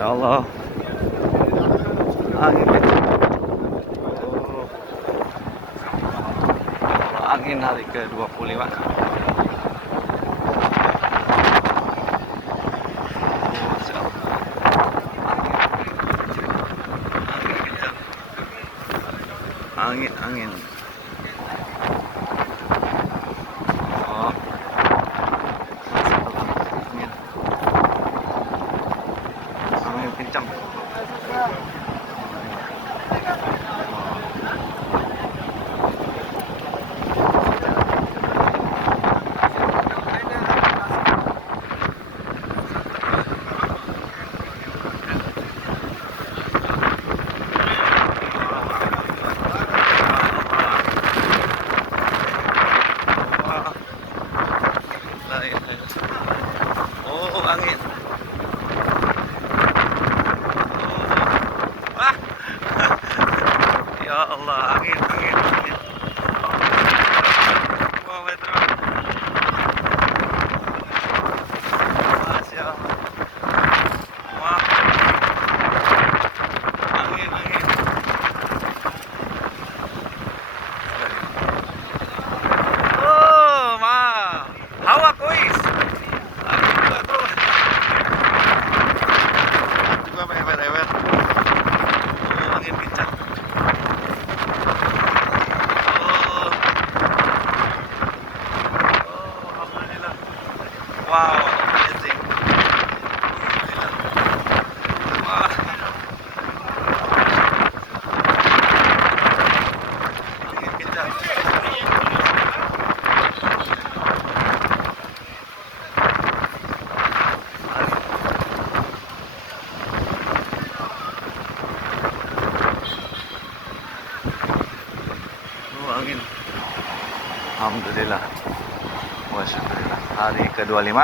Ya Allah, angin kencang. Oh, angin hari ke-25. Angin. Oh, angin kencang. Oh, angin. Wah, ya Allah, angin. Wah, meter. Masya Allah. Wah, angin. Oh, hawa kuis. Angin bro. Juga mewer. Oh, angin kencang. Oh, alhamdulillah. Wow, amazing. Wah, angin kencang. Oh, angin. Alhamdulillah. Wasyukurillah. Hari ke-25.